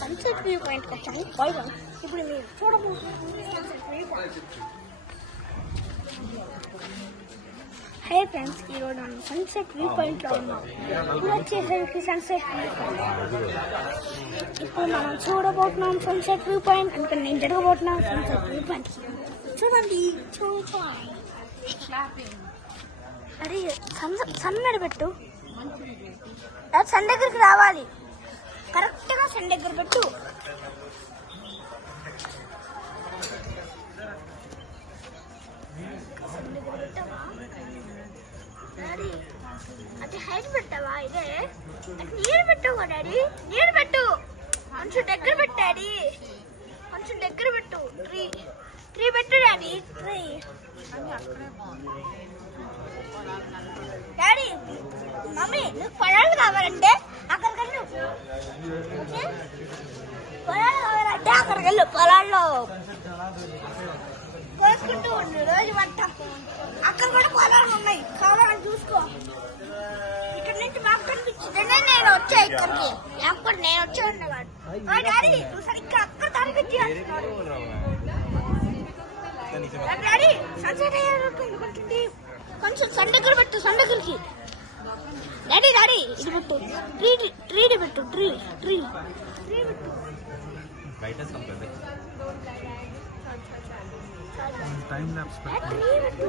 Sunset view point వచ్చాను పోయినాం. ఇప్పుడు మీరు చూడబోతున్నారు సన్సెట్ వ్యూ పాయింట్. హే ఫ్రెండ్స్, ఈరోజు మనం సన్సెట్ వ్యూ పాయింట్లో ఉన్నాం. ఇప్పుడు వచ్చేసరికి సన్సెట్ వ్యూ పాయింట్. ఇప్పుడు మనం చూడబోతున్నాం సన్సెట్ వ్యూ పాయింట్. అంటే నేను జరగబోతున్నాం సన్సెట్ వ్యూ పాయింట్. చూడండి అరే సన్ మీద పెట్టు. సన్ దగ్గరికి రావాలి. కరెక్ట్గా సన్ దగ్గర పెట్టు. డాడీ అంటే హైట్ పెట్టావా? ఇదే నీరు పెట్టావు డాడీ. నీరు పెట్టు. కొంచెం దగ్గర పెట్టాడి. కొంచెం దగ్గర పెట్టు. ట్రీ పెట్టు డాడీ. Tree daddy. మమ్మీ నీకు పొలాలు కావాలంటే అక్కడికి వెళ్ళు. పొలాలు కావాలంటే అక్కడికి వెళ్ళు. పొలాల్లో కోసుకుంటూ ఉండు రోజు వంట. అక్కడ కూడా పొలాలు ఉన్నాయి, కావాలని చూసుకో. ఇక్కడ నుంచి మాకు కనిపించింది. నేను వచ్చా ఇక్కడికి. ఎప్పుడు నేను వచ్చి ఉండేవాడు. డాడీ నువ్వు సరిగ్గా అక్కడ కనిపించి అంటున్నాడు. డాడీ సన్సెట్ అయ్యేది కొంచెం సన్ దగ్గర పెట్టు. సన్ దగ్గరికి డాడీ. డాడీ ఇది పెట్టు. ట్రీ పెట్టు. ట్రీ పెట్టు. టైం ల్యాప్స్ పెట్టు.